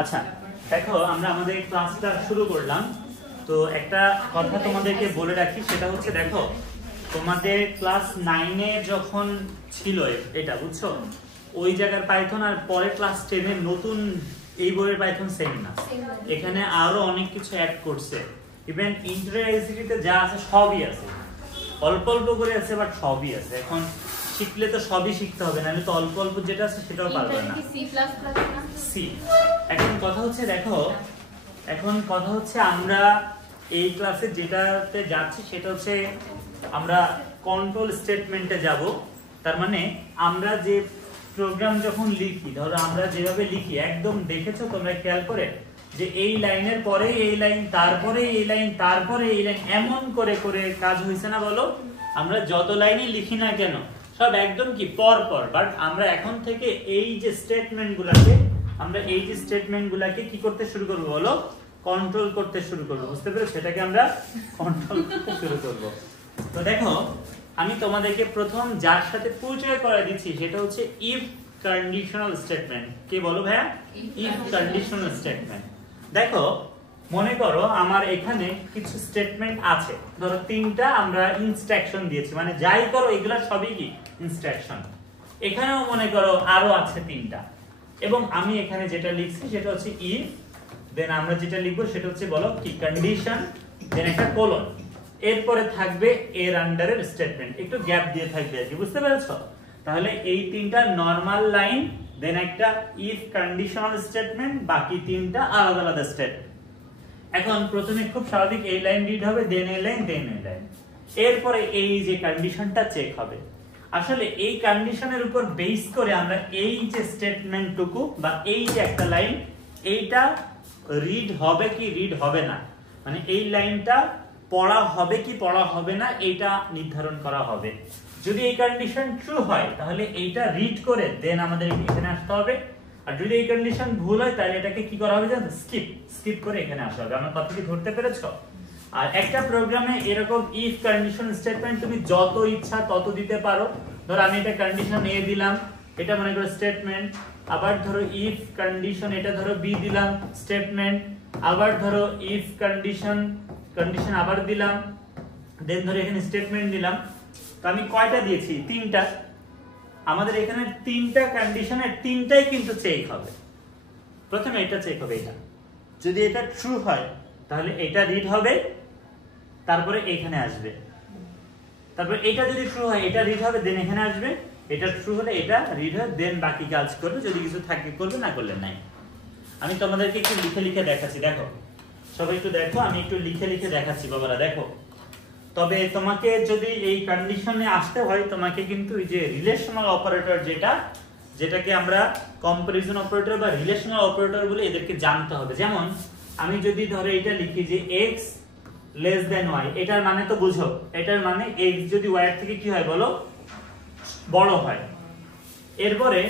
আচ্ছা দেখো আমরা আমাদের ক্লাসটা শুরু করলাম। তো একটা কথা তোমাদেরকে বলে রাখি, সেটা হচ্ছে দেখো তোমাদের ক্লাস 9 এ যখন ছিল এটা বুঝছো, ওই জায়গার পাইথন আর পরে ক্লাস 10 এর নতুন এই বইয়ের পাইথন সেম না, এখানে আরো অনেক কিছু অ্যাড করছে। ইভেন ইন্টারএসিটিতে যা আছে সবই আছে, অল্প অল্প করে আছে বাট সবই আছে। এখন শিখলে তো সবই শিখতে হবে, নাহলে তো অল্প অল্প যেটা আছে সেটাও পারবে না। সি। এখন কথা হচ্ছে দেখো, এখন কথা হচ্ছে আমরা এই ক্লাসে যেটাতে যাচ্ছি সেটা হচ্ছে আমরা কন্ট্রোল স্টেটমেন্টে যাব। তার মানে আমরা যে প্রোগ্রাম যখন লিখি, ধরো আমরা যেভাবে লিখি একদম দেখেছো তোমরা খেয়াল করে, যে এই লাইনের পরে এই লাইন, তারপরে এই লাইন, তারপরে এই লাইন, এমন করে করে কাজ হয়েছে না বলো? আমরা যত লাইনই লিখি না কেন সব একদম কি পর পর, বাট আমরা এখন থেকে এই যে স্টেটমেন্টগুলোকে কি করতে শুরু করব বলো? কন্ট্রোল করতে শুরু করব। বুঝতে পেরেছো? সেটাকে আমরা কন্ট্রোল করতে শুরু করব। তো দেখো আমি তোমাদেরকে প্রথম যার সাথে পরিচয় করায় দিচ্ছি সেটা হচ্ছে ইফ কন্ডিশনাল স্টেটমেন্ট। কে বলো ভাইয়া? If conditional statement. দেখো মনে করো আমার এখানে কিছু স্টেটমেন্ট আছে, ধরো 3টা আমরা ইনস্ট্রাকশন দিয়েছি, মানে যাই করো এগুলা সবই কি ইনস্ট্রাকশন। এখানেও মনে করো আরো আছে 3টা, এবং আমি এখানে যেটা লিখছি সেটা হচ্ছে ইফ, দেন আমরা যেটা লিখবো সেটা হচ্ছে বলো কি কন্ডিশন, দেন একটা কোলন, এরপরে থাকবে এর আন্ডারের স্টেটমেন্ট, একটু গ্যাপ দিয়ে থাকবে আর কি। বুঝতে পেরেছো? তাহলে এই 3টা নরমাল লাইন, দেন একটা ইফ কন্ডিশনাল স্টেটমেন্ট, বাকি 3টা আলাদা আলাদা স্টেটমেন্ট। এখন প্রথমে খুব স্বাভাবিক এই লাইন রিড হবে, দেন এই লাইন, দেন এই লাইন, এরপরে এই যে কন্ডিশনটা চেক হবে। আসলে এই কন্ডিশনের উপর বেস করে আমরা এই যে স্টেটমেন্টটুকু বা এই যে একটা লাইন, এইটা রিড হবে কি রিড হবে না, মানে এই লাইনটা পড়া হবে কি পড়া হবে না এটা নির্ধারণ করা হবে। যদি এই কন্ডিশন ট্রু হয় তাহলে এইটা রিড করে দেন আমাদের এখানে আসতে হবে, আর যদি এই কন্ডিশন ভুল হয় তাহলে এটাকে কি করা হবে জানো? স্কিপ করে এখানে আসতে হবে। আমার কথা কি ধরতে পেরেছো? আর একটা প্রোগ্রামে এরকম ইফ কন্ডিশন স্টেটমেন্ট তুমি যত ইচ্ছা তত দিতে পারো। ধরো আমি এটা কন্ডিশন এ দিলাম, এটা মনে করো স্টেটমেন্ট, আবার ধরো ইফ কন্ডিশন এটা ধরো বি দিলাম স্টেটমেন্ট, আবার ধরো ইফ কন্ডিশন আবার দিলাম, দেন ধরো এখানে স্টেটমেন্ট দিলাম। তো আমি কয়টা দিয়েছি? 3টা। আমাদের এখানে 3টা কন্ডিশনের 3টাই কিন্তু চেক হবে। প্রথমে এটা চেক হবে, এটা যদি এটা ট্রু হয় তাহলে এটা রিড হবে, তারপরে এখানে আসবে, তারপরে এটা যদি ট্রু হয় এটা রিড হবে, দেন এখানে আসবে, এটা ট্রু হলে এটা রিড হয়, দেন বাকি কাজ করবে, যদি কিছু থাকে করবে, না করলে নাই। আমি তোমাদেরকে একটু লিখে লিখে দেখাচ্ছি, দেখো সবাই একটু দেখো, আমি একটু লিখে লিখে দেখাচ্ছি বাবারা দেখো। তবে তোমাকে যদি এই কন্ডিশনে আসতে হয় তোমাকে কিন্তু এই যে রিলেশনাল অপারেটর যেটাকে আমরা কম্পারিজন অপারেটর বা রিলেশনাল অপারেটর বলে, এদেরকে জানতে হবে। যেমন আমি যদি ধরো এটা লিখি যে x লেস দেন y, এটার মানে তো বুঝো, এটার মানে x যদি y এর থেকে কি হয় বলো? বড় হয়। এরপরে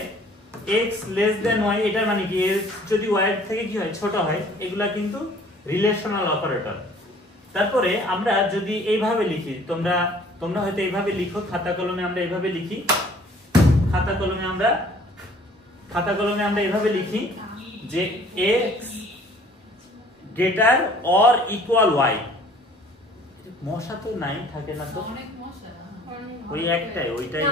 x লেস দেন y, এটার মানে কি x যদি y এর থেকে কি হয়? ছোট হয়। এগুলা কিন্তু রিলেশনাল অপারেটর। তারপরে আমরা যদি এইভাবে লিখি, তোমরা হয়তো এইভাবে লিখো, খাতা কলমে আমরা এইভাবে লিখি, খাতা কলমে আমরা এইভাবে লিখি যে x greater or equal y। মশা তো নাই, থাকে না তো, ওই একটাই, ওইটাই।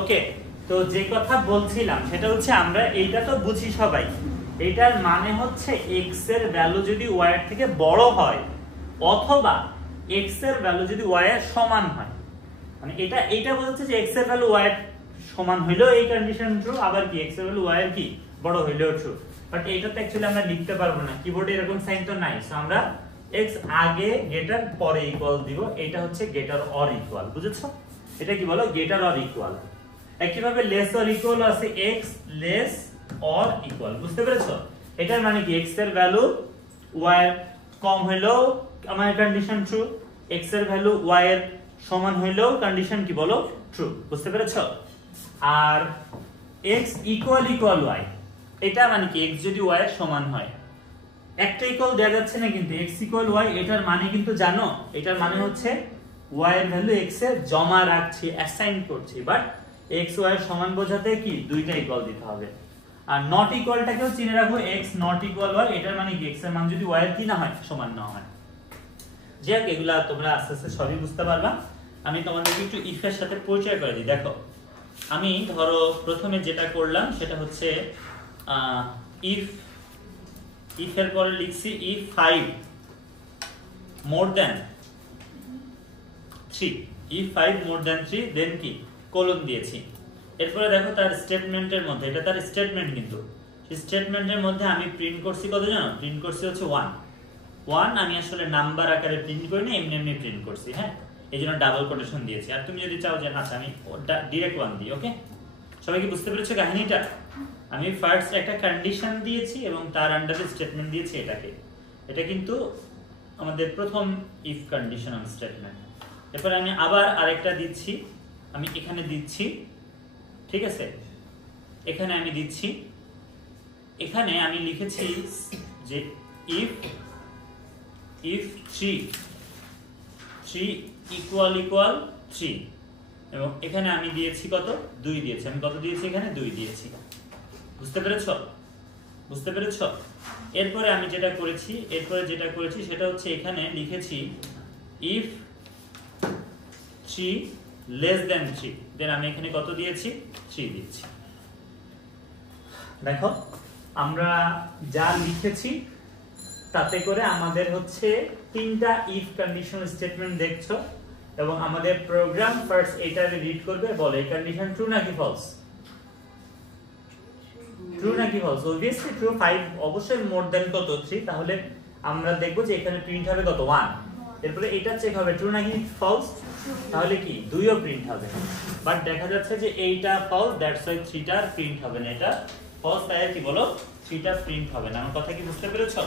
ওকে, তো যে কথা বলছিলাম সেটা হচ্ছে আমরা এইটা তো বুঝি সবাই, এটার মানে হচ্ছে x এর ভ্যালু যদি y এর থেকে বড় হয়, অথবা x এর ভ্যালু যদি y এর সমান হয়, মানে এটা বলছে যে x এর ভ্যালু y এর সমান হইলেও এই কন্ডিশন ট্রু, আবার কি x এর ভ্যালু y এর কি বড় হইলেও ট্রু। বাট এটা তো অ্যাকচুয়ালি আমরা লিখতে পারবো না, কিবোর্ডে এরকম সাইন তো নাই, সো আমরা x আগে গ্রেটার পরে ইকুয়াল দিব। এটা হচ্ছে গ্রেটার অর ইকুয়াল, বুঝেছো? এটা কি বলো? Greater or equal. একইভাবে লেস অর ইকুয়াল আছে x লেস অর ইকুয়াল। বুঝতে পেরেছো? এটার মানে কি x এর ভ্যালু y এর কম হইলেও আমার কন্ডিশন ট্রু, x এর ভ্যালু y এর সমান হইলেও কন্ডিশন কি বলো? ট্রু। বুঝতে পেরেছো? আর x ইকুয়াল y, এটা মানে কি x যদি y এর সমান হয়, একটা ইকুয়াল দেয়া যাচ্ছে না কিন্তু x ইকুয়াল y, এটার মানে কিন্তু জানো, এটার মানে হচ্ছে y এর ভ্যালু x এ জমা রাখছি, অ্যাসাইন করছি, বাট x y এর সমান বোঝাতে কি দুইটা ইকুয়াল দিতে হবে। আর নট ইকুয়ালটাকেও চিনে রাখবো, x নট ইকুয়াল y, এটার মানে কি x এর মান যদি y এর কি না হয়, সমান না হয়। যাক, এগুলা তোমরা আস্তে আস্তে সবই বুঝতে পারবা। আমি তোমাদেরকে একটু ইফ এর সাথে পরিচয় করে দিই। দেখো, আমি ধরো প্রথমে যেটা করলাম সেটা হচ্ছে ইফ এর পরে লিখছি if 5 more than 3, if 5 more than 3 দেন কি কোলন দিয়েছি। এরপরে দেখো তার স্টেটমেন্টের মধ্যে, এটা তার স্টেটমেন্ট, কিন্তু সেই স্টেটমেন্টের মধ্যে আমি প্রিন্ট করছি কত জানো? প্রিন্ট করছি হচ্ছে 1 আমি আসলে নাম্বার আকারে প্রিন্ট করি না, এমনি এমনি প্রিন্ট করছি। হ্যাঁ, এই জন্য ডাবল কোটেশন দিয়েছি। আর তুমি যদি চাও যে আচ্ছা আমি ডিরেক্ট 1 দিই, ওকে? সবাই কি বুঝতে পেরেছো কাহিনীটা? আমি ফার্স্ট একটা কন্ডিশন দিয়েছি এবং তার আন্ডারে স্টেটমেন্ট দিয়েছি এটাকে। এটা কিন্তু আমাদের প্রথম ইফ কন্ডিশনাল স্টেটমেন্ট। এরপর আমি আবার আরেকটা দিচ্ছি, আমি এখানে দিচ্ছি, ঠিক আছে? এখানে আমি দিচ্ছি, এখানে আমি লিখেছি যে if 3 ইকুয়াল 3, এবং এখানে আমি দিয়েছি কত? 2 দিয়েছি। আমি কত দিয়েছি? এখানে 2 দিয়েছি। বুঝতে পেরেছো? বুঝতে পেরেছো? এরপরে আমি যেটা করেছি সেটা হচ্ছে এখানে লিখেছি if 3 less than 3, দেন আমি এখানে কত দিয়েছি? 3 দিয়েছি। দেখো, আমরা যা লিখেছি তাতে করে আমাদের হচ্ছে 3টা ইফ কন্ডিশনাল স্টেটমেন্ট দেখছো, এবং আমাদের প্রোগ্রাম ফার্স্ট এটাকে রিড করবে, বলে এই কন্ডিশন ট্রু নাকি ফলস। ট্রু নাকি ফলস? obviously true. 5 অবশ্যই মোর দ্যান কত? 3, তাহলে আমরা দেখব যে এখানে প্রিন্ট হবে কত? 1। এরপরে এটা চেক হবে ট্রু নাকি ফলস, তাহলে কি 2ও প্রিন্ট হবে। বাট দেখা যাচ্ছে যে এইটা ফলস, দ্যাটস ওয়াই 3টা প্রিন্ট হবে না। এটা ফলস, তাই কি বলো 3টা প্রিন্ট হবে না। আমার কথা কি বুঝতে পেরেছো?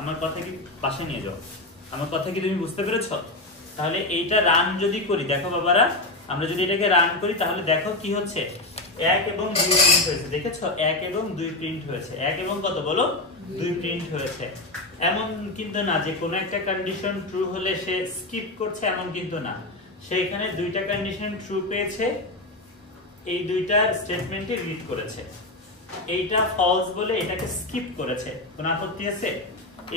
আমার কথা কি পাশে নিয়ে যাও, আমার কথা কি তুমি বুঝতে পেরেছো? তাহলে এইটা রান যদি করি, দেখো বাবারা, আমরা যদি এটাকে রান করি তাহলে দেখো কি হচ্ছে, 1 এবং 2 প্রিন্ট হয়েছে। দেখেছো? 1 এবং 2 প্রিন্ট হয়েছে। 1 এবং কত বলো? 2 প্রিন্ট হয়েছে। এমন কিন্তু না যে কোনো একটা কন্ডিশন ট্রু হলে সে স্কিপ করছে, এমন কিন্তু না। সে এখানে 2টা কন্ডিশন ট্রু পেয়েছে, এই 2টা স্টেটমেন্টে রিড করেছে। এইটা ফলস বলে এটাকে স্কিপ করেছে। কোনো আপত্তি আছে?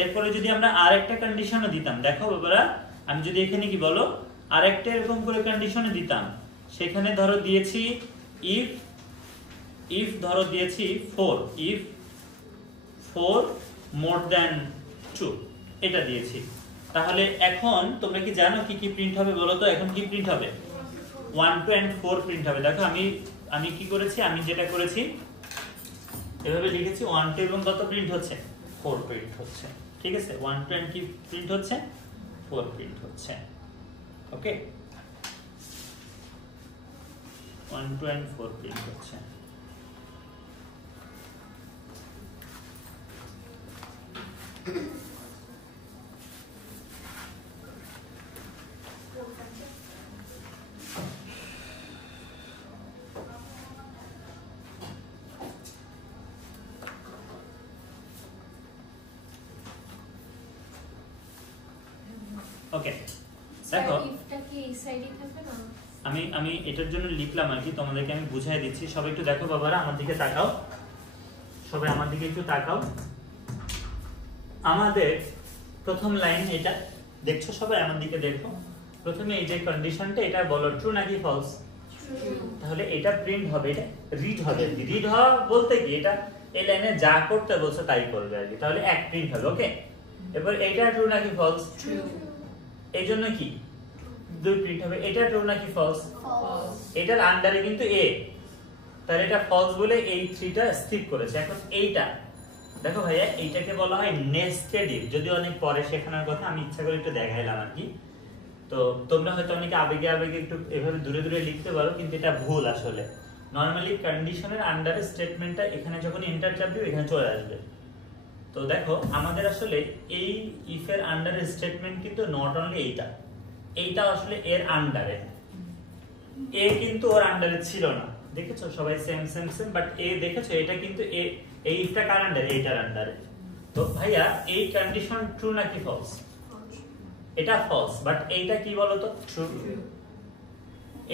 এরপরে যদি আমরা আরেকটা কন্ডিশনও দিতাম, দেখো বাবারা, আমি যদি এখানে কি বলো আরেকটা এরকম করে কন্ডিশনে দিতাম, সেখানে ধরো দিয়েছি if ধরো দিয়েছি 4, if 4 more than 2, এটা দিয়েছি। তাহলে এখন তোমরা কি জানো কি কি প্রিন্ট হবে বলো তো? এখন কি প্রিন্ট হবে? 1, 2 and 4 প্রিন্ট হবে। দেখো আমি কি করেছি, আমি যেটা করেছি এভাবে লিখেছি 1, 2 এবং কত প্রিন্ট হচ্ছে? 4 প্রিন্ট হচ্ছে। ঠিক আছে? 1, 2 and কি প্রিন্ট হচ্ছে? 4 প্রিন্ট হচ্ছে। ওকে, 1, 2 and 4 প্রিন্ট হচ্ছে। ওকে, দেখো আমি এটার জন্য লিখলাম আর কি, তোমাদেরকে আমি বুঝাই দিচ্ছি। সবাই একটু দেখো বাবারা, আমার দিকে তাকাও, সবাই আমার দিকে একটু তাকাও। আমাদের প্রথম লাইন এটা দেখছো, সবাই আমার দিকে দেখো। প্রথমে এই যে কন্ডিশনটা, এটা বলো ট্রু নাকি ফলস। তাহলে এটা প্রিন্ট হবে, এটা রিড হবে। রিড হওয়া বলতে কি, এটা এই লাইনে যা করতে বলছো তাই করবে আর কি। তাহলে এক প্রিন্ট হবে। ওকে, এবার এটা ট্রু নাকি ফলস, এই জন্য কি 2 প্রিন্ট হবে। এটা ট্রু নাকি ফলস, এটার আন্ডারে কিন্তু a, তাহলে এটা ফলস বলে এই 3টা স্কিপ করেছে। এখন এইটা দেখো ভাইয়া, এইটাকে বলা হয় নেস্টেড ইফ। যদি অনেক পরে শেখানোর কথা, আমি ইচ্ছা করে একটু দেখাইলাম আর কি। তো তোমরা হয়তো অনেকে আবেগে একটু এভাবে দূরে দূরে লিখতে পারো, কিন্তু এটা ভুল আসলে। নরমালি কন্ডিশনের আন্ডারে স্টেটমেন্টটা এখানে যখন এন্টার চাপ দিবে এখানে চলে আসবে। তো দেখো আমাদের আসলে এই ইফ এর আন্ডারে স্টেটমেন্ট কিন্তু নট অনলি এইটা আসলে এর আন্ডারে, এ কিন্তু ওর আন্ডারে ছিল না। দেখেছো সবাই সেম, বাট এ দেখেছো এটা কিন্তু এই ইফটা কার আন্ডারে? এইটার আন্ডারে। তো ভাইয়া এই কন্ডিশন ট্রু নাকি ফলস? এটা ফলস, বাট এইটা কি বলতো ট্রু।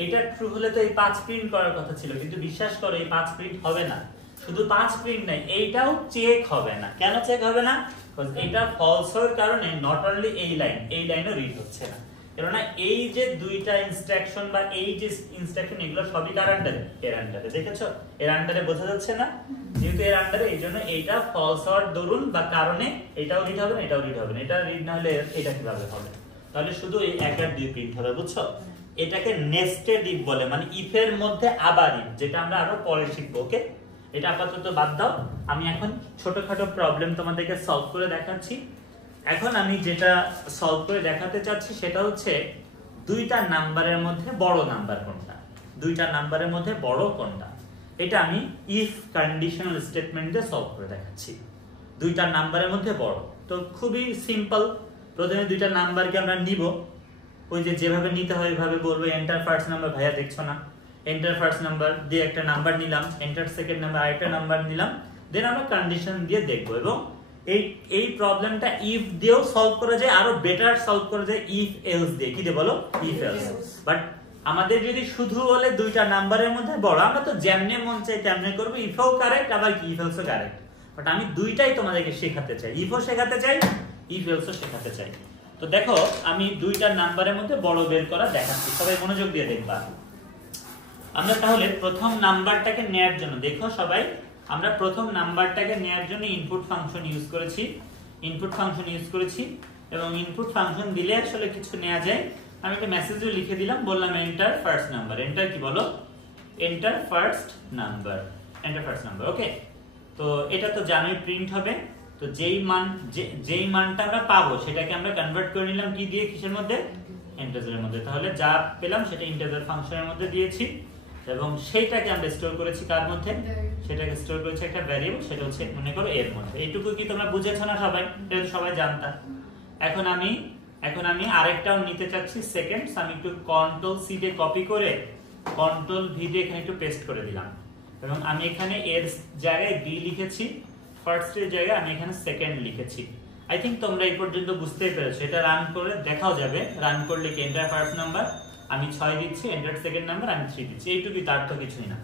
এইটা ট্রু হলে তো এই 5 প্রিন্ট করার কথা ছিল, কিন্তু বিশ্বাস করো এই 5 প্রিন্ট হবে না। শুধু 5 প্রিন্ট নাই, এইটাও চেক হবে না। কেন চেক হবে না? কারণ এটা ফলস হওয়ার কারণে নট অনলি এই লাইনও রিড হচ্ছে না। কেননা এই যে দুইটা ইনস্ট্রাকশন বা এই যে ইনস্ট্রাকশন এগুলো সবই কার আন্ডারে? এর আন্ডারে। দেখেছো এর আন্ডারে বোঝা যাচ্ছে না? যেহেতু এর আন্ডারে, এই জন্য এইটা ফলস হওয়ার দরুন বা কারণে এটাও রিড হবে না, এটাও রিড হবে না। এটা রিড না হলে এটা কিভাবে হবে? তাহলে শুধু এই 1 আর 2 প্রিন্ট হবে, বুঝছো? এটাকে নেস্টেড ইফ বলে, মানে ইফ এর মধ্যে আবার ইফ, যেটা আমরা আরো পরে শিখবো। ওকে, এটা আপাতত বাদ দাও। আমি এখন ছোটখাটো প্রবলেম তোমাদেরকে সলভ করে দেখাচ্ছি। এখন আমি যেটা সলভ করে দেখাতে চাচ্ছি সেটা হচ্ছে দুইটা নাম্বারের মধ্যে বড় নাম্বার কোনটা, দুইটা নাম্বারের মধ্যে বড় কোনটা, এটা আমি ইফ কন্ডিশনাল স্টেটমেন্ট দিয়ে সলভ করে দেখাচ্ছি। দুইটা নাম্বারের মধ্যে বড়, তো খুবই সিম্পল। প্রথমে দুইটা নাম্বারকে আমরা নিব, ওই যে যেভাবে নিতে হয় ওইভাবে বলবো। এন্টার ফার্স্ট নাম্বার, ভাইয়া দেখছো না? এন্টার ফার্স্ট নাম্বার দিয়ে একটা নাম্বার নিলাম, এন্টার সেকেন্ড নাম্বার আরেকটা নাম্বার নিলাম, দেন আমরা কন্ডিশন দিয়ে দেখবো। এবং এই প্রবলেমটা ইফ দিয়েও সলভ করা যায়, আরো বেটার সলভ করা যায় ইফ এলস দিয়ে। কি দিয়ে বলো? If else. বাট আমাদের যদি শুধু বলে দুইটা নাম্বারের মধ্যে বড়, আমরা তো যেমনে মন চাই তেমনে করবো। ইফও কারেক্ট, আবার কি ইফ এলসও কারেক্ট। বাট আমি দুইটাই তোমাদেরকে শেখাতে চাই, ইফও শেখাতে চাই, ইফ এলসও শেখাতে চাই। তো দেখো আমি দুইটা নাম্বারের মধ্যে বড় বের করা দেখাচ্ছি, সবাই মনোযোগ দিয়ে দেখবা। আমরা তাহলে প্রথম নাম্বারটাকে নেয়ার জন্য, দেখো সবাই, আমরা প্রথম নাম্বারটাকে নেয়ার জন্য ইনপুট ফাংশন ইউজ করেছি, এবং ইনপুট ফাংশন দিলে আসলে কিছু নেওয়া যায়। আমি একটা মেসেজও লিখে দিলাম, বললাম এন্টার ফার্স্ট নাম্বার। এন্টার কি বলো? এন্টার ফার্স্ট নাম্বার, ওকে। তো এটা তো জানোই প্রিন্ট হবে। তো যেই মানটা আমরা পাবো সেটাকে আমরা কনভার্ট করে নিলাম কি দিয়ে? কিসের মধ্যে? ইন্টিজারের মধ্যে। তাহলে যা পেলাম সেটা ইন্টিজার ফাংশনের মধ্যে দিয়েছি, এবং সেইটাকে আমরা স্টোর করেছি কার মধ্যে? সেটাকে স্টোর করেছি একটা ভ্যারিয়েবল, সেটা হচ্ছে মনে করো এর মধ্যে। এইটুকু কি তোমরা বুঝেছো না সবাই? এটা তো সবাই জানতা। এখন আমি আরেকটাও নিতে চাচ্ছি সেকেন্ডস। আমি একটু কন্ট্রোল সি দিয়ে কপি করে কন্ট্রোল ভি দিয়ে এখানে একটু পেস্ট করে দিলাম, এবং আমি এখানে এর জায়গায় বি লিখেছি, ফার্স্টের জায়গায় আমি এখানে সেকেন্ড লিখেছি। আই থিঙ্ক তোমরা এই পর্যন্ত বুঝতেই পেরেছো। এটা রান করে দেখাও যাবে। রান করলে কি এন্টার ফার্স্ট নাম্বার আমি 6 দিচ্ছি, এন্টার সেকেন্ড নাম্বার আমি 3 দিচ্ছি, এইটুকুই, তার তো কিছুই না।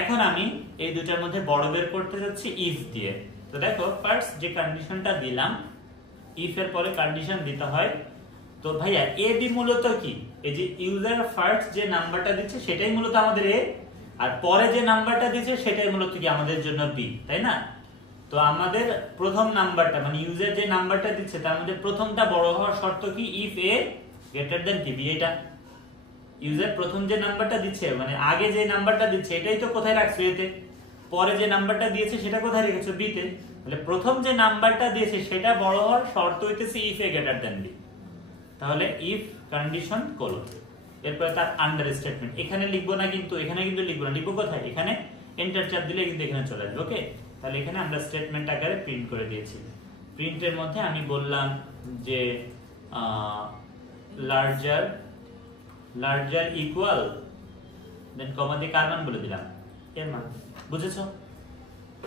এখন আমি এই দুটার মধ্যে বড় বের করতে যাচ্ছি ইফ দিয়ে। তো দেখো ফার্স্ট যে কন্ডিশনটা দিলাম, ইফ এর পরে কন্ডিশন দিতে হয়। তো ভাইয়া এ বি মূলত কি? এই যে ইউজার ফার্স্ট যে নাম্বারটা দিচ্ছে সেটাই মূলত আমাদের এ, আর পরে যে নাম্বারটা দিচ্ছে সেটাই মূলত কি আমাদের জন্য বি, তাই না? তো আমাদের প্রথম নাম্বারটা, মানে ইউজার যে নাম্বারটা দিচ্ছে তার মধ্যে প্রথমটা বড় হওয়ার শর্ত কি? ইফ এ গ্রেটার দেন কি বি। এটা ইউজার প্রথম যে নাম্বারটা দিচ্ছে, মানে আগে যে নাম্বারটা দিচ্ছে এটাই তো কোথায় রাখছো? এতে। পরে যে নাম্বারটা দিয়েছে সেটা কোথায় রেখেছো? বি তে। তাহলে প্রথম যে নাম্বারটা দিয়েছে সেটা বড় হওয়ার শর্ত হইতেছে if A greater than B. তাহলে ইফ কন্ডিশন কোলন, এরপর তার আন্ডার স্টেটমেন্ট। এখানে লিখবো না, কিন্তু এখানে কিন্তু লিখবো না, লিখবো কোথায়? এখানে এন্টার চাপ দিলে কিন্তু এখানে চলে আসবে। ওকে, তাহলে এখানে আমরা স্টেটমেন্ট আকারে প্রিন্ট করে দিয়েছি। প্রিন্টের মধ্যে আমি বললাম যে লার্জার ইকুয়াল, দেন কমা দিয়ে কার মান বলে দিলাম? এর মান। বুঝেছো?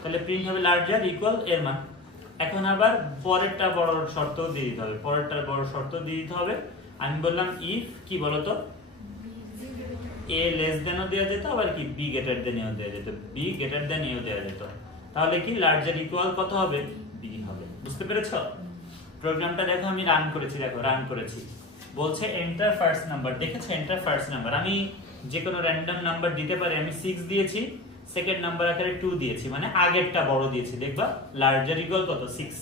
তাহলে প্রিন্ট হবে লার্জার ইকুয়াল এর মান। এখন আবার পরেরটা বড় শর্ত দিয়ে দিতে হবে, আমি বললাম ইফ কি বলতো? এ লেস দেনও দেওয়া যেত, আবার কি বি গ্রেটার দেন এও দেওয়া যেত, দেওয়া যেত। তাহলে কি লার্জার ইকুয়াল কত হবে? বি হবে। বুঝতে পেরেছো? প্রোগ্রামটা দেখো আমি রান করেছি। বলছে এন্টার ফার্স্ট নাম্বার। দেখেছো এন্টার ফার্স্ট নাম্বার? আমি যে কোনো র্যান্ডম নাম্বার দিতে পারি। আমি 6 দিয়েছি, সেকেন্ড নাম্বার আকারে 2 দিয়েছি, মানে আগেরটা বড় দিয়েছি। দেখবা লার্জার ইকুয়াল কত? 6।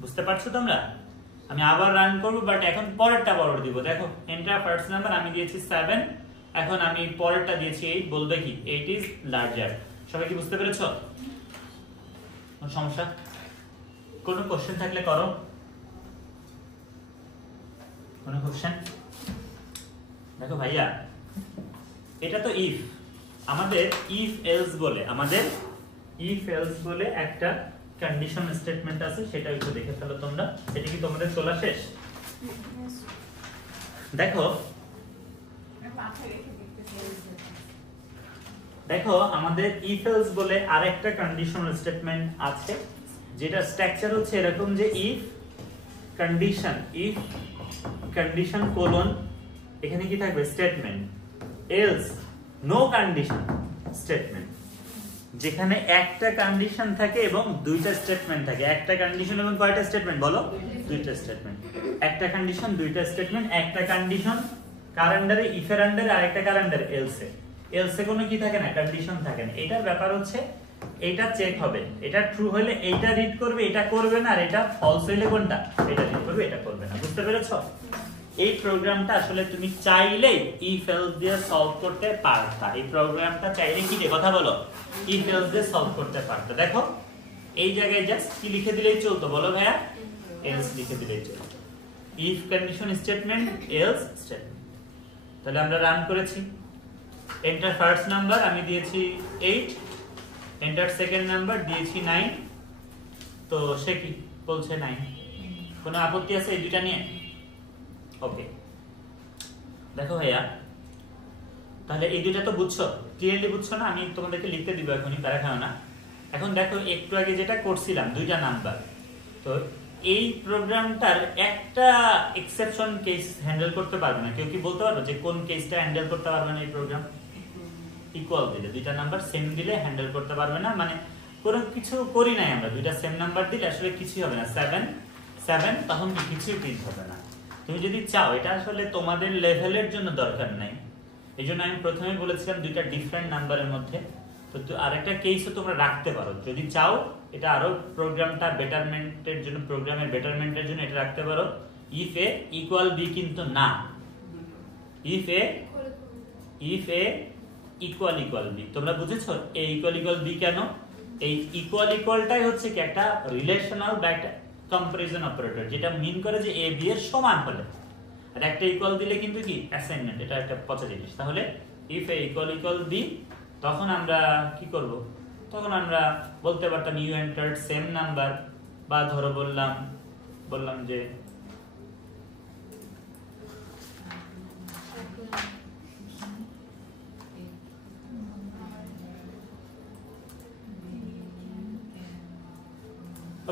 বুঝতে পারছো তোমরা? আমি আবার রান করব, বাট এখন পরেরটা বড় দিব। দেখো এন্টার ফার্স্ট নাম্বার আমি দিয়েছি 7, এখন আমি পরেরটা দিয়েছি 8, বলবে কি 8 ইজ লার্জার। সবাই কি বুঝতে পেরেছো? কোনো সমস্যা? কোনো কোশ্চেন থাকলে করো। কোনো কোশ্চেন? দেখো ভাইয়া, এটা তো ইফ, আমাদের ইফ এলস বলে একটা কন্ডিশন স্টেটমেন্ট আছে, সেটা একটু দেখে ফেলো তোমরা। এটা কি তোমাদের চলা শেষ? দেখো আমাদের ইফ এলস বলে আরেকটা কন্ডিশনাল স্টেটমেন্ট আছে, যেটা স্ট্রাকচার হচ্ছে এরকম যে ইফ কন্ডিশন কোলন এখানে কি থাকবে statement, else no condition statement, যেখানে একটা কন্ডিশন থাকে এবং দুইটা স্টেটমেন্ট থাকে। একটা কন্ডিশন এবং কয়টা স্টেটমেন্ট বলো? দুইটা স্টেটমেন্ট। একটা কন্ডিশন দুইটা স্টেটমেন্ট। একটা কন্ডিশন কার আন্ডারে? ইফ এর আন্ডারে, আর একটা কার আন্ডারে? এলস এ। এলস এ কোনো কি থাকে না? কন্ডিশন থাকে না। এটার ব্যাপার হচ্ছে এটা চেক হবে, এটা ট্রু হলে এইটা রিড করবে, এটা করবে না, আর এটা ফলস হলে কোনটা? এটা রিড করবে, এটা করবে না। বুঝতে পেরেছো? এই প্রোগ্রামটা আসলে তুমি চাইলেই ইফ এলস দিয়ে সলভ করতে পারতা। এই প্রোগ্রামটা চাইলে কি দিয়ে কথা বলো? ইফ এলস দিয়ে সলভ করতে পারতা। দেখো এই জায়গায় জাস্ট কি লিখে দিলেই চলতো? বলো ভাইয়া, এলস লিখে দিলেই চলতো। If condition statement, else statement. তাহলে আমরা রান করেছি। এন্টার ফার্স্ট নাম্বার আমি দিয়েছি 8, এন্টার সেকেন্ড নাম্বার দিয়েছি 9। তো সে কি বলছে 9। কোনো আপত্তি আছে এই দুইটা নিয়ে? ওকে, দেখো ভাইয়া, তাহলে এই দুইটা তো বুঝছো, ক্লিয়ারলি বুঝছো না? আমি তোমাদেরকে লিখতে দিব এখনই, তারা খাও না। এখন দেখো একটু আগে যেটা করছিলাম দুইটা নাম্বার, তো এই প্রোগ্রামটার একটা এক্সেপশন কেস হ্যান্ডেল করতে পারবে না। কেউ কি বলতে পারবে যে কোন কেসটা হ্যান্ডেল করতে পারবে না এই প্রোগ্রাম? ইকুয়াল দিলে, দুইটা নাম্বার সেম দিলে হ্যান্ডেল করতে পারবে না। মানে কোনো কিছু করি নাই আমরা, দুইটা সেম নাম্বার দিলে আসলে কিছুই হবে না। 7 7 তখন কি কিছুই প্রিন্ট হবে না। তুমি যদি চাও, এটা আসলে তোমাদের লেভেলের জন্য দরকার নাই, এই জন্য আমি প্রথমে বলেছিলাম দুইটা ডিফারেন্ট নাম্বারের মধ্যে। তো আরেকটা কেসও তোমরা রাখতে পারো যদি চাও, এটা আরো প্রোগ্রামটা বেটারমেন্টের জন্য, প্রোগ্রামের বেটারমেন্টের জন্য এটা রাখতে পারো। ইফ এ ইকুয়াল বি কিন্তু না, if A equal equal B. তোমরা বুঝেছো এ ইকুয়াল ইকুয়াল বি কেন? এই ইকুয়াল ইকুয়ালটাই হচ্ছে কি একটা রিলেশনাল বা একটা কম্পারিজন অপারেটর, যেটা মিন করে যে এ বি এর সমান হলে। আর একটা ইকুয়াল দিলে কিন্তু কি অ্যাসাইনমেন্ট, এটা একটা পচা জিনিস। তাহলে if A equal equal B, তখন আমরা কি করব? তখন আমরা বলতে পারতাম ইউ এন্টার্ড সেম নাম্বার, বা ধরো বললাম যে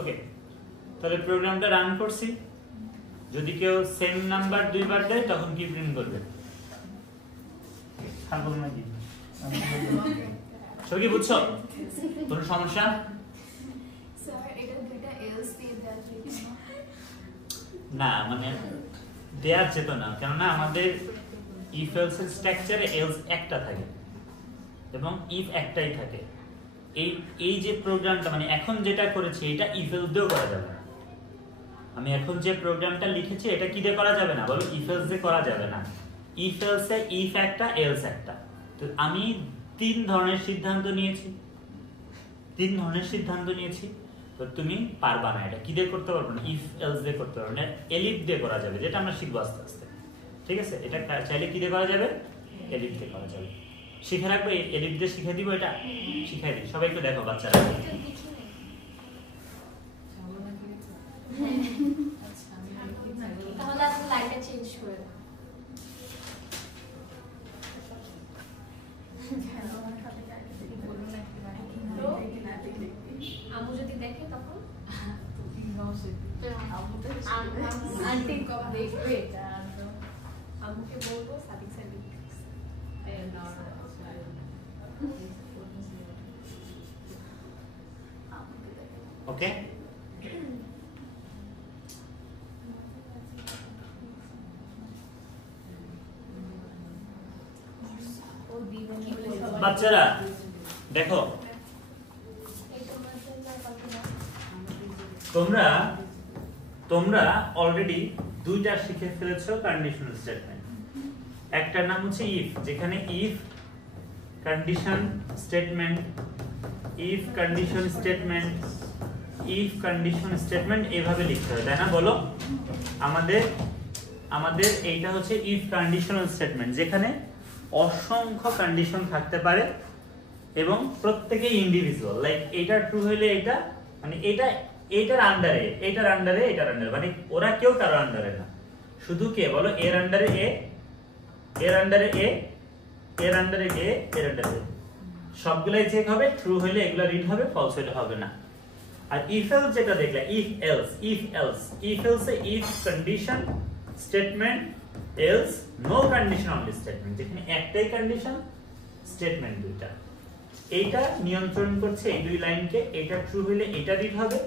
ওকে, তাহলে প্রোগ্রামটা রান করছি। যদি কেউ সেম নাম্বার দুইবার দেয় তখন কি প্রিন্ট করবে? সবাই কি বুঝছো? কোনো সমস্যা? না, মানে দেয়ার যেত না, কেননা আমাদের ইফ এলস এর স্ট্রাকচারে এলস একটা থাকে এবং ইফ একটাই থাকে। এই যে প্রোগ্রামটা মানে এখন যেটা করেছি, এটা ইফ এলস দিয়েও করা যাবে না। আমি এখন যে প্রোগ্রামটা লিখেছি এটা কি দিয়ে করা যাবে না? বলো, ইফ এলস দিয়ে করা যাবে না। ইফ এলস এ ইফ একটা, এলস একটা। তো আমি তিন ধরনের সিদ্ধান্ত নিয়েছি। তো তুমি পারবা না, এটা কি দিয়ে করতে পারবে না? ইফ এলস দিয়ে করতে পারবে না, এলিফ দিয়ে করা যাবে, যেটা আমরা শিখবো আস্তে আস্তে। ঠিক আছে, এটা চাইলে কি দিয়ে করা যাবে? এলিফ দিয়ে করা যাবে। শিখে রাখবো, এলিফ দিয়ে শিখে দিব, এটা শিখাই দিই। সবাই একটু দেখো বাচ্চারা। তাহলে আপনি লাইনটা চেঞ্জ করে দাও। আমু যদি দেখে তখন আন্টি কব দেখবে, আমুকে বলবো সাদিক সাদিক। ওকে, বাচ্চারা দেখো, তোমরা অলরেডি দুইটা শিখে ফেলেছো কন্ডিশনাল স্টেটমেন্ট। একটার নাম হচ্ছে ইফ, যেখানে if condition statement, if condition statement, if condition statement এভাবে লিখতে হয়, তাই না? বলো, আমাদের এইটা হচ্ছে ইফ কন্ডিশনাল স্টেটমেন্ট, যেখানে অসংখ্য কন্ডিশন থাকতে পারে এবং প্রত্যেকই ইন্ডিভিজুয়াল। লাইক এটা ট্রু হইলে এটা, মানে এটার আন্ডারে, মানে ওরা কেউ কারো আন্ডারে না, শুধু কে বলো? এর আন্ডারে এ, এর আন্ডারে এ, এর আন্ডারে এ, এর আন্ডারে। সবগুলাই চেক হবে, ট্রু হইলে এগুলা রিড হবে, ফলস হইলে হবে না। আর ইফ এলস যেটা দেখলে, if else A if condition statement else no condition only statement, যেখানে একটাই কন্ডিশন, স্টেটমেন্ট দুইটা। এইটা নিয়ন্ত্রণ করছে এই দুই লাইনকে, এটা ট্রু হলে এটা রিড হবে,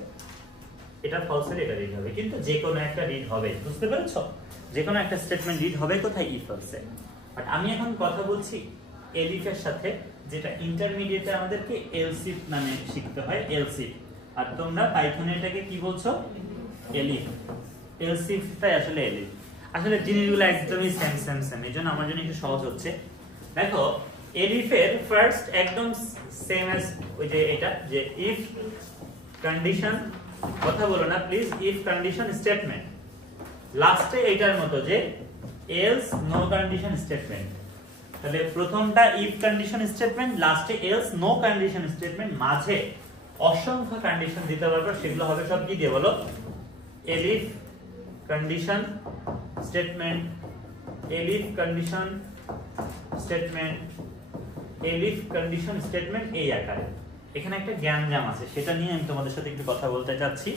এটা ফলস হলে এটা রিড হবে, কিন্তু যে কোনো একটা রিড হবে, বুঝতে পেরেছো? যে কোনো একটা স্টেটমেন্ট রিড হবে কোথায়? If else. বাট আমি এখন কথা বলছি এলিফ এর সাথে, যেটা ইন্টারমিডিয়েটে আমাদেরকে এলসিফ নামে শিখতে হয়, এলসিফ। আর তোমরা পাইথনে এটাকে কি বলছো? এলিফ। এলসিফটাই আসলে এলিফ। আসলে জিনিসগুলো একদমই সেম সেম সেম, এইজন্য আমার জন্য একটু সহজ হচ্ছে। দেখো এলিফের ফার্স্ট একদম সেম অ্যাজ ওই যে এটা, যে ইফ কন্ডিশন, কথা বলো না প্লিজ, ইফ কন্ডিশন স্টেটমেন্ট, লাস্টে এটার মতো যে এলস নো কন্ডিশন স্টেটমেন্ট। তাহলে প্রথমটা ইফ কন্ডিশন স্টেটমেন্ট, লাস্টে এলস নো কন্ডিশন স্টেটমেন্ট, মাঝে অসংখ্য কন্ডিশন দিতে পারবো, সেগুলো হবে সব কি দিয়ে বলো? Elif condition statement, elif condition statement, elif condition statement, এই আকারে। এখানে একটা জ্ঞানজাম আছে, সেটা নিয়ে আমি তোমাদের সাথে একটু কথা বলতে চাচ্ছি।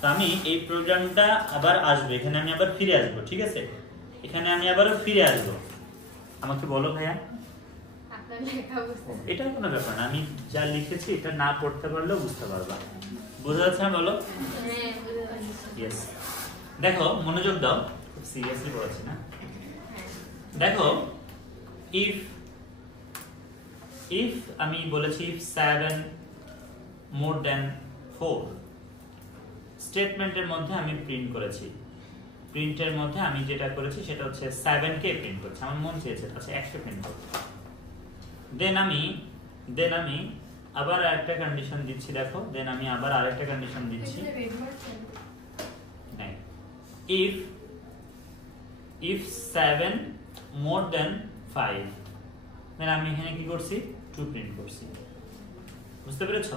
তো আমি এই প্রোগ্রামটা আবার আসবে, এখানে আমি আবার ফিরে আসবো, ঠিক আছে? এখানে আমি আবারও ফিরে আসবো, আমাকে বলো ভাইয়া। আপনার লেখা বুঝতে এটা কোনো ব্যাপার না, আমি যা লিখেছি এটা না পড়তে পারলেও বুঝতে পারবা। বোঝা যাচ্ছে না বলো? হ্যাঁ, বুঝতে পারছি। ইয়েস। দেখো মনোযোগ দাও, খুব সিরিয়াসলি বলছি না। দেখো ইফ আমি বলেছি 7 মোর দ্যান 4, স্টেটমেন্টের মধ্যে আমি প্রিন্ট করেছি, প্রিন্টের মধ্যে আমি যেটা করেছি সেটা হচ্ছে 7 কে প্রিন্ট করছি, আমার মন চেয়েছে আচ্ছা 100 প্রিন্ট করব। দেন আমি আবার আরেকটা কন্ডিশন দিচ্ছি, দেখো দেন আমি আবার আরেকটা কন্ডিশন দিচ্ছি, হ্যাঁ, if 7 more than 5, দেন আমি এখানে কি করছি? 2 প্রিন্ট করছি, বুঝতে পেরেছো?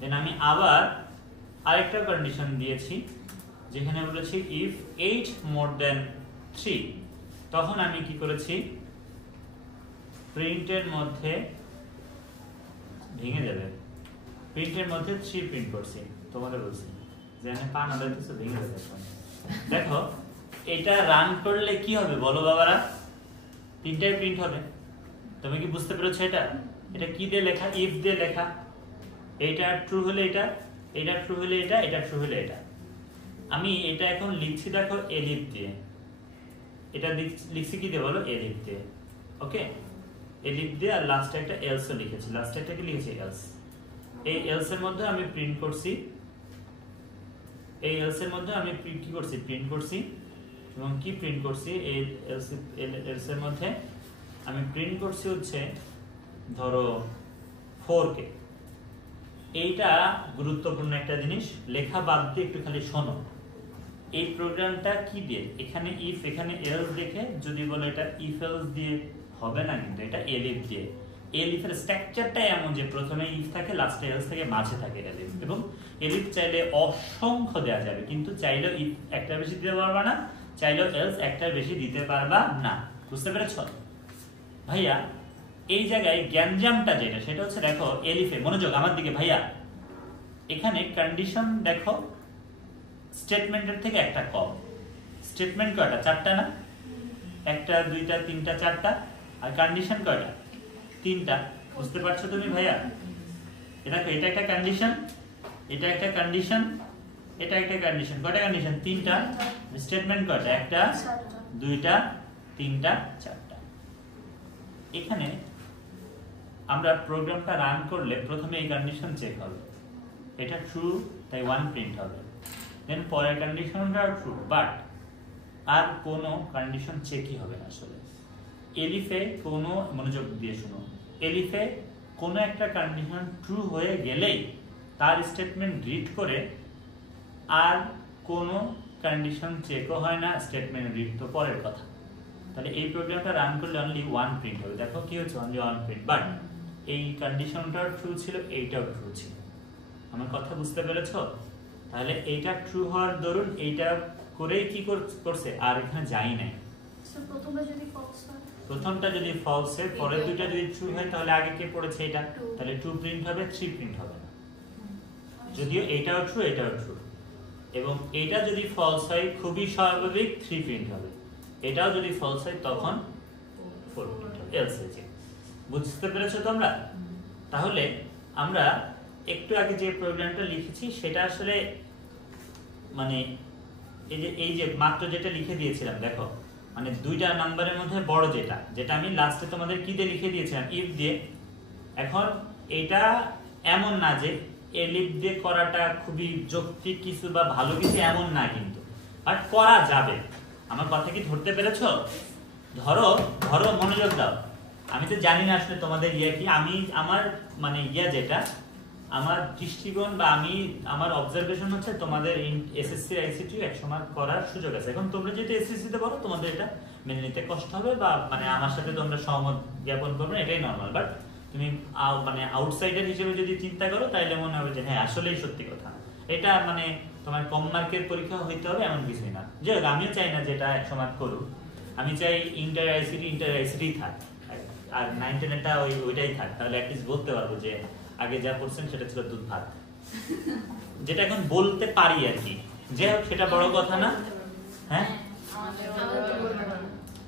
দেন আমি আবার আরেকটা কন্ডিশন দিয়েছি, যেখানে বলেছি if 8 more than 3, তখন আমি কি করেছি? প্রিন্টের মধ্যে ভেঙে যাবে, প্রিন্টের মধ্যে 3 প্রিন্ট করছি, তোমাদের বলছি যে আমি পা না দিতেছে ভেঙে যাবে। দেখো এটা রান করলে কি হবে বলো বাবারা? তিনটাই প্রিন্ট হবে। তুমি কি বুঝতে পেরেছো? এটা কি দিয়ে লেখা? ইফ দিয়ে লেখা। এটা ট্রু হলে এটা, এটা ট্রু হলে এটা, এটা ট্রু হলে এটা। আমি এটা এখন লিখছি দেখো এলিফ দিয়ে, এটা লিখছি কি দিয়ে বলো? এলিফ দিয়ে। ওকে, এলিফ দিয়ে, আর লাস্টে একটা এলস লিখেছি, লাস্টে একটা কি লিখেছি? এলস। এই এলস এর মধ্যে আমি প্রিন্ট করছি, এই এলস এর মধ্যে আমি কি করছি? প্রিন্ট করছি। এবং কি প্রিন্ট করছি? এই এলস এর মধ্যে আমি প্রিন্ট করছি হচ্ছে ধরো 4 কে। এইটা গুরুত্বপূর্ণ একটা জিনিস, লেখা বাদ দিয়ে একটু খালি শোনো। এই প্রোগ্রামটা কি দিয়ে? এখানে ইফ, এখানে এলস দেখে যদি বলো এটা ইফ এলস দিয়ে হবে না, কিন্তু এটা এলিফ দিয়ে। এলিফের স্ট্রাকচারটাই এমন যে প্রথমে ইফ থাকে, লাস্টে এলস থাকে, মাঝে থাকে এলিফ। এবং এলিফ চাইলে অসংখ্য দেওয়া যাবে, কিন্তু চাইলেও ইফ একটা বেশি দিতে পারবা না, চাইলেও এলস একটা বেশি দিতে পারবা না। বুঝতে পেরেছ ভাইয়া? এই জায়গায় জ্ঞানজামটা যেটা, সেটা হচ্ছে দেখো এলিফে, মনোযোগ আমার দিকে ভাইয়া, এখানে কন্ডিশন দেখো স্টেটমেন্টের থেকে একটা কম। স্টেটমেন্ট কয়টা? 4টা না? 1টা 2টা 3টা 4টা, আর কন্ডিশন কয়টা? 3টা। বুঝতে পারছো তুমি ভাইয়া? এটা একটা কন্ডিশন, এটা একটা কন্ডিশন, এটা একটা কন্ডিশন। কয়টা কন্ডিশন? 3টা। স্টেটমেন্ট কয়টা? 1টা 2টা 3টা 4টা। এখানে আমরা প্রোগ্রামটা রান করলে প্রথমে এই কন্ডিশন চেক হবে, এটা ট্রু তাই 1 প্রিন্ট হবে। দেন পরের কন্ডিশনটা ট্রু, বাট আর কোনো কন্ডিশন চেকই হবে না। আসলে এলিফে কোনো, মনোযোগ দিয়ে শুনো, এলিফে কোনো একটা কন্ডিশন ট্রু হয়ে গেলেই তার স্টেটমেন্ট রিড করে আর কোনো কন্ডিশন চেকও হয় না, স্টেটমেন্ট রিড তো পরের কথা। তাহলে এই প্রোগ্রামটা রান করলে অনলি 1 প্রিন্ট হবে। দেখো কি হচ্ছে? অনলি 1 প্রিন্ট, বাট এই কন্ডিশনটাও ট্রু ছিল, এইটাও ট্রু ছিল। আমার কথা বুঝতে পেরেছো? তাহলে এইটা ট্রু হওয়ার দরুন এইটা করেই কি করছে, আর এখানে যাই নাই। প্রথমটা যদি ফলস হয়, প্রথমটা যদি ফলস হয়, পরের দুইটা যদি ট্রু হয়, তাহলে আগে কে পড়েছে এটা, তাহলে 2 প্রিন্ট হবে, 3 প্রিন্ট হবে না। যদিও এইটাও ট্রু, এটাও ট্রু। এবং এটা যদি ফলস হয় খুবই স্বাভাবিক 3 প্রিন্ট হবে, এটাও যদি ফলস হয় তখন 4 প্রিন্ট হবে, এলস আছে। বুঝতে পেরেছো তোমরা? তাহলে আমরা একটু আগে যে প্রোগ্রামটা লিখেছি সেটা আসলে মানে এই যে মাত্র যেটা লিখে দিয়েছিলাম দেখো, মানে দুইটা নাম্বারের মধ্যে বড় যেটা আমি লাস্টে তোমাদের কি দিয়ে লিখে দিয়েছিলাম, ইফ দিয়ে। এখন এটা এমন না যে এলিফ দিয়ে করাটা খুবই যৌক্তিক কিছু বা ভালো কিছু এমন না, কিন্তু বাট করা যাবে। আমার কথা কি ধরতে পেরেছো? ধরো মনোযোগ দাও। আমি তো জানি না আসলে তোমাদের কি, আমি আমার মানে যেটা আমার দৃষ্টিকোণ বা আমার অবজারভেশন হচ্ছে তোমাদের এসএসসি আইসিটি একসময় করার সুযোগ আছে। এখন তোমরা যেটা এসএসসি তে পড়ো তোমাদের এটা মেনে নিতে কষ্ট হবে বা মানে আমার সাথে তোমরা সহমত জ্ঞাপন করবে, এটাই নরমাল। বাট তুমি মানে আউটসাইডার হিসেবে যদি চিন্তা করো তাহলে মনে হবে যে হ্যাঁ আসলেই সত্যি কথা। এটা মানে তোমার কম মার্কের পরীক্ষা হইতে হবে এমন কিছুই না। যে আমিও চাই না যেটা একসময় করুক, আমি চাই ইন্টার আইসিটি থাক আর 9 10 ওইটাই থাক, তাহলে অ্যাটলিস্ট বলতে পারবো যে আগে যা পড়ছেন সেটা ছিল দুধ ভাত, যেটা এখন বলতে পারি আর কি। যে সেটা বড় কথা না, হ্যাঁ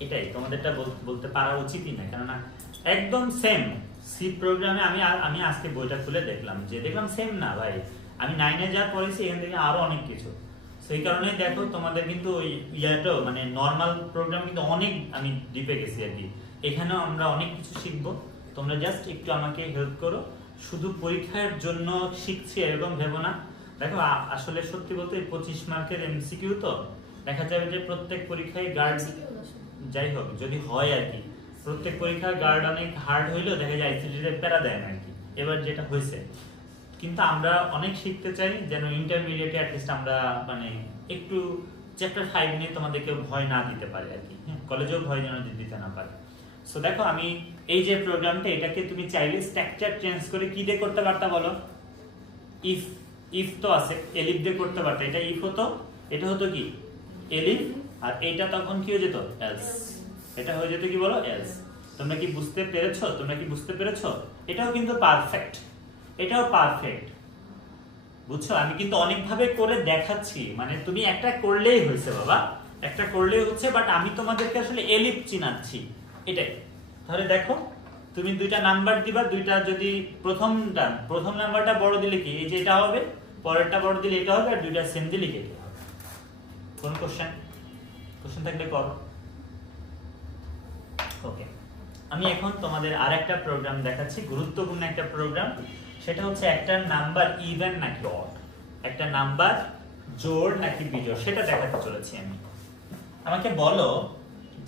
এটাই তোমাদেরটা বলতে পারা উচিতই না, কেননা একদম সেম সি প্রোগ্রামে আমি আজকে বইটা খুলে দেখলাম সেম না ভাই, আমি 9 যা পড়েছি এখান থেকে আরো অনেক কিছু। সেই কারণে দেখো তোমাদের কিন্তু ওই ইয়াটাও মানে নরমাল প্রোগ্রাম কিন্তু অনেক আমি ডিপে গেছি আর কি, এখানেও আমরা অনেক কিছু শিখবো। তোমরা জাস্ট একটু আমাকে হেল্প করো, শুধু পরীক্ষার জন্য শিখছি এরকম ভেবো না। দেখো আসলে সত্যি বলতে 25 মার্কের এমসিকিউ তো দেখা যাবে যে প্রত্যেক পরীক্ষায় গার্ড যাই হোক যদি হয় আর কি, প্রত্যেক পরীক্ষার গার্ড অনেক হার্ড হইলেও দেখা যায় আইসিটিতে প্যারা দেয় না আর কি। এবার যেটা হয়েছে কিন্তু আমরা অনেক শিখতে চাই যেন ইন্টারমিডিয়েটে অ্যাটলিস্ট আমরা মানে একটু চ্যাপ্টার 5 নিয়ে তোমাদেরকে ভয় না দিতে পারি আর কি, কলেজেও ভয় যেন দিতে না পারে। সো দেখো আমি এই যে প্রোগ্রামটা এটাকে তুমি চাইলে স্ট্রাকচার চেঞ্জ করে কি দিয়ে করতে পারতা বলো? ইফ তো আছে, এলিফ দিয়ে করতে পারতা। এটা ইফ হতো, এটা হতো কি এলিফ, আর এইটা তখন কি হয়ে যেত এলস, এটা হয়ে যেত কি বলো এলস। তোমরা কি বুঝতে পেরেছো? এটাও কিন্তু পারফেক্ট, এটাও পারফেক্ট, বুঝছো? আমি কিন্তু অনেক ভাবে করে দেখাচ্ছি, মানে তুমি একটা করলেই হয়েছে বাবা, একটা করলেই হচ্ছে, বাট আমি তোমাদেরকে আসলে এলিফ চিনাচ্ছি এটাই। তাহলে দেখো তুমি দুইটা নাম্বার দিবা, দুইটা যদি প্রথম নাম্বারটা বড় দিলে কি এই যে এটা হবে, পরেরটা বড় দিলে এটা হবে, আর দুইটা সেম দিলে কি এটা হবে। কোন কোশ্চেন থাকলে করো। ওকে, আমি এখন তোমাদের আরেকটা প্রোগ্রাম দেখাচ্ছি, গুরুত্বপূর্ণ একটা প্রোগ্রাম। সেটা হচ্ছে একটা নাম্বার ইভেন নাকি অড, একটা নাম্বার জোড় নাকি বিজোড় সেটা দেখাতে চলেছি আমি। আমাকে বলো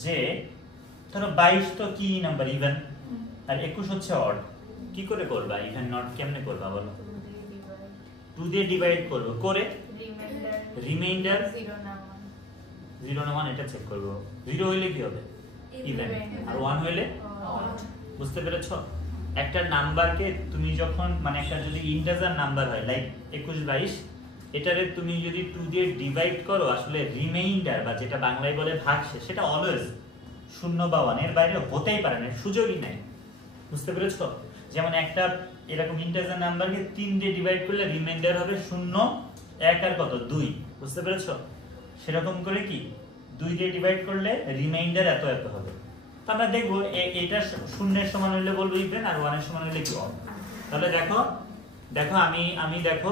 যে ধরো 22 তো কি নাম্বার ইভেন, আর 21 হচ্ছে অড, কি করে করবা? ইভেন নট কেমনে করবা বলো? 2 দিয়ে ডিভাইড করব, করে রিমাইন্ডার 0 না 1 এটা চেক করব। 0 হইলে কি হবে? ইভেন, আর 1 হইলে অড। বুঝতে পেরেছো? একটা নাম্বারকে তুমি যখন মানে একটা যদি ইন্টিজার নাম্বার হয় লাইক 21 22, এটারে তুমি যদি 2 দিয়ে ডিভাইড করো, আসলে রিমাইন্ডার বা যেটা বাংলায় বলে ভাগশেষ, সেটা অলওয়েজ 0 বা 1 এর বাইরে হতেই পারে না, সুযোগই নাই। বুঝতে পেরেছো? যেমন একটা এরকম ইন্টিজার নাম্বারকে 3 দিয়ে ডিভাইড করলে রিমাইন্ডার হবে 0 1 আর কত 2। বুঝতে পেরেছো? সেরকম করে কি 2 দিয়ে ডিভাইড করলে রিমাইন্ডার এত হবে। তো আমরা দেখবো এটা 0 এর সমান হলে বলবো ইভেন, আর 1 এর সমান হলে কি অড। তাহলে দেখো আমি দেখো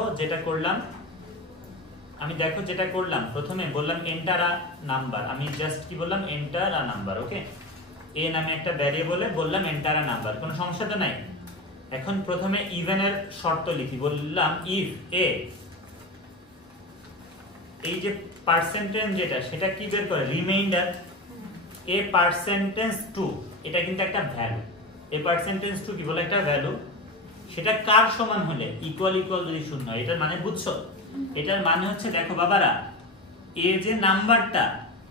যেটা করলাম, প্রথমে বললাম এন্টার আ নাম্বার, আমি জাস্ট কি বললাম এন্টার আ নাম্বার। ওকে, এ নামে একটা ভ্যারিয়েবলে বললাম এন্টার আ নাম্বার, কোনো সমস্যা তো নাই। এখন প্রথমে ইভেন এর শর্ত লিখি, বললাম ইফ এ, এই যে পার্সেন্টেজ যেটা সেটা কি বের করে রিমাইন্ডার এ পার্সেন্টেজ 2, এটা কিন্তু একটা ভ্যালু, এ পার্সেন্টেজ 2 কি বলে একটা ভ্যালু, সেটা কার সমান হলে ইকুয়াল যদি 0 হয়। এটার মানে বুঝছো? এটার মানে হচ্ছে দেখো বাবারা, এ যে নাম্বারটা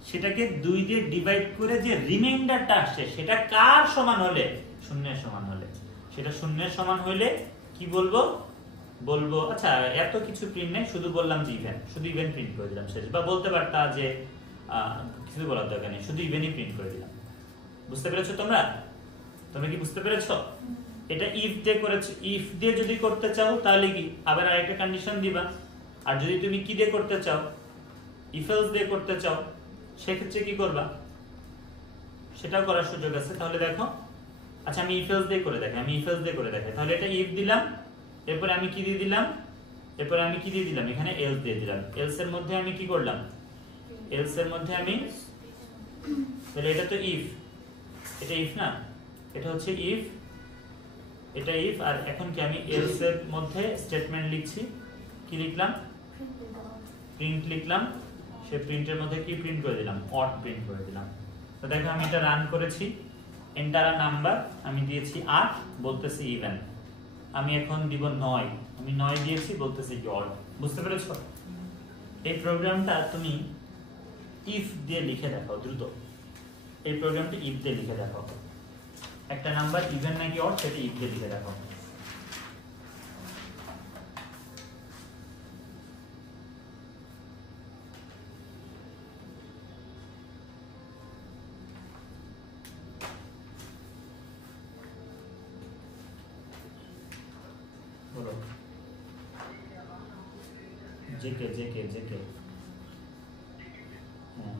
সেটাকে 2 দিয়ে ডিভাইড করে যে রিমাইন্ডারটা আসছে সেটা কার সমান হলে 0 এর সমান হলে, সেটা 0 এর সমান হলে কি বলবো আচ্ছা এত কিছু প্রিন্ট নেই, শুধু বললাম যে ইভেন, শুধু ইভেন প্রিন্ট করে দিলাম শেষ। বা বলতে পারতা যে কিছু বলার দরকার নেই, শুধু ইভেনই প্রিন্ট করে দিলাম। বুঝতে পেরেছো তোমরা কি বুঝতে পেরেছো? এটা ইফ দিয়ে করেছো, ইফ দিয়ে যদি করতে চাও তাহলে কি আবার আরেকটা কন্ডিশন দিবা, আর যদি তুমি কি দিয়ে করতে চাও, ইফ এলস দিয়ে করতে চাও, সেক্ষেত্রে কি করবা, সেটাও করার সুযোগ আছে। তাহলে দেখো, আচ্ছা আমি ইফ এলস দিয়ে করে দেখাই, তাহলে এটা ইফ দিলাম, এরপরে আমি কি দিয়ে দিলাম, এখানে এলস দিয়ে দিলাম। এলস এর মধ্যে আমি কি করলাম, তাহলে এটা তো ইফ, এটা ইফ না, এটা হচ্ছে ইফ, এটা ইফ। আর এখন কি আমি এলস এর মধ্যে স্টেটমেন্ট লিখছি, কি লিখলাম, প্রিন্ট লিখলাম। সে প্রিন্টের মধ্যে কি প্রিন্ট করে দিলাম, অড প্রিন্ট করে দিলাম। তো দেখো আমি এটা রান করেছি, এন্টার আ নাম্বার, আমি দিয়েছি 8, বলতেছি ইভেন। আমি এখন দিব 9, আমি 9 দিয়েছি, বলতেছি কি অড। বুঝতে পেরেছো? এই প্রোগ্রামটা তুমি ইফ দিয়ে লিখে দেখো দ্রুত, এই প্রোগ্রামটা ইফ দিয়ে লিখে দেখো, একটা নাম্বার ইভেন নাকি অড সেটা ইফ দিয়ে লিখে দেখো। বলো, জেকে জেকে জেকে, হ্যাঁ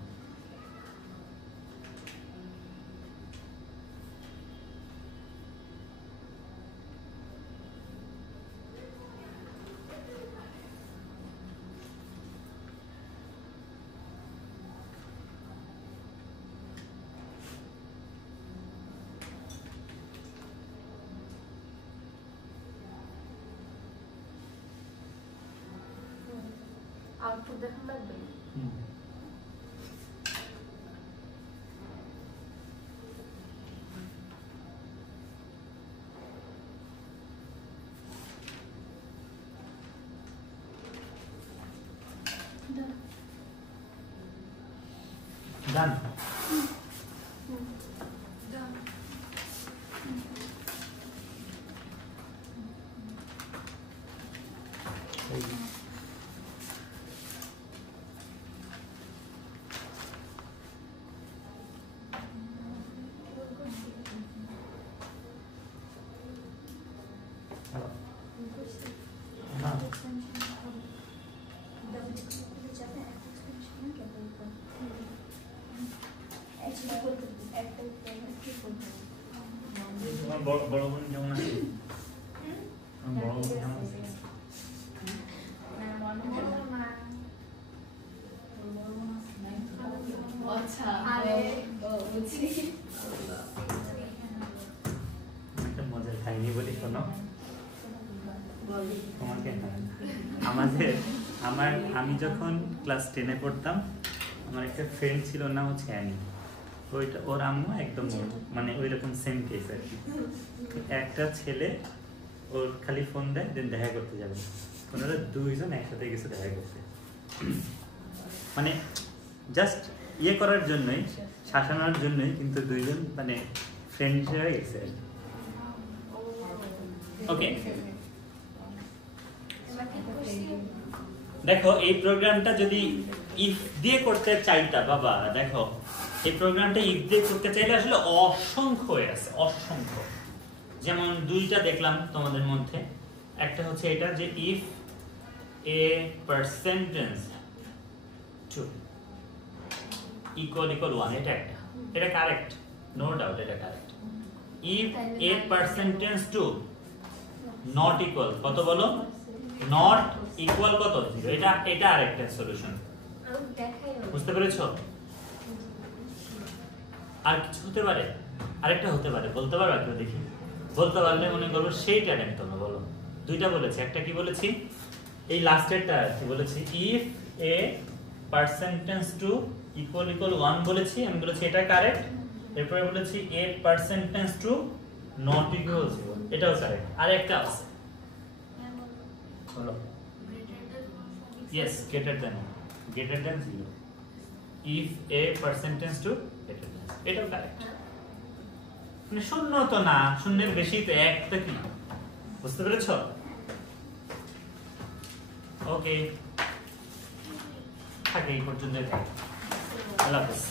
আউটপুট দেখা লাগবে। ডান। বড় বোন কেমন আছে? বড় বোন কেমন আছে? আচ্ছা, আরে বুঝছি। একটা মজার কাহিনী বলি শোনো তোমাকে। আমি যখন ক্লাস 10-এ পড়তাম, আমার একটা ফ্রেন্ড ছিল, ওর নাম হচ্ছে অ্যানি। ওর আম্মু একদম মানে ওইরকম সেম কেস আর কি। একটা ছেলে ওর খালি ফোন দেয়, দেন দেখা করতে যাবে, ওনারা দুইজন একসাথে গেছে দেখা করতে, মানে জাস্ট ইয়ে করার জন্যই, শাসানোর জন্যই, কিন্তু দুইজন মানে ফ্রেন্ড হিসেবে গেছে। ওকে, দেখো এই প্রোগ্রামটা যদি ইফ দিয়ে করতে চাইতা, বাবা দেখো এই প্রোগ্রামটা ইফ দিয়ে করতে চাইলে আসলে অসংখ্য হয়ে আছে, অসংখ্য। যেমন দুইটা দেখলাম তোমাদের মধ্যে, একটা হচ্ছে এটা যে if A percentage two equal 1, এটা একটা, এটা কারেক্ট, নো ডাউট এটা correct. If A percentage two not equal কত বলো, নট ইকুয়াল কত 0, এটা আরেকটা সলিউশন। বুঝতে পেরেছো? আর কিছু হতে পারে, আরেকটা হতে পারে, বলতে পারো একটা, দেখি বলতে পারলে মনে করবো সেইটা নেই। তোমরা বলো, দুইটা বলেছি, একটা কি বলেছি, এই লাস্টেরটা কি বলেছি, if A percentage two equal 1 বলেছি, আমি বলেছি এটা কারেক্ট। এরপরে বলেছি A percentage two not equal 0, এটাও কারেক্ট। আর একটা আছে, বলো, yes greater than 0, if a percentage to greater than, এটাও কারেক্ট। মানে শূন্য তো না, শূন্যের বেশি তো, একটা কি, বুঝতে পেরেছো? ওকে, থাকে এই পর্যন্ত, আল্লাহ হাফেজ।